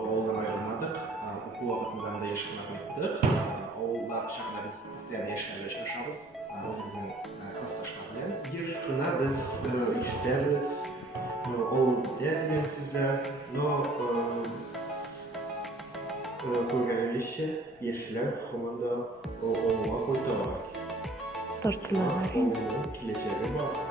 ауылдан айырылмадық. Оқу уақытында да ешкім айтмадық. Ауылда шақта біз постоянно эшләргә очрашабыз. Үзебезнең классташлар белән. Еш кына без ишетәбез, ул дигән сүзләр, но күргәнебезчә яшьләр һаман да олыга кайталар. Тартылалар инде. Киләчәге бар.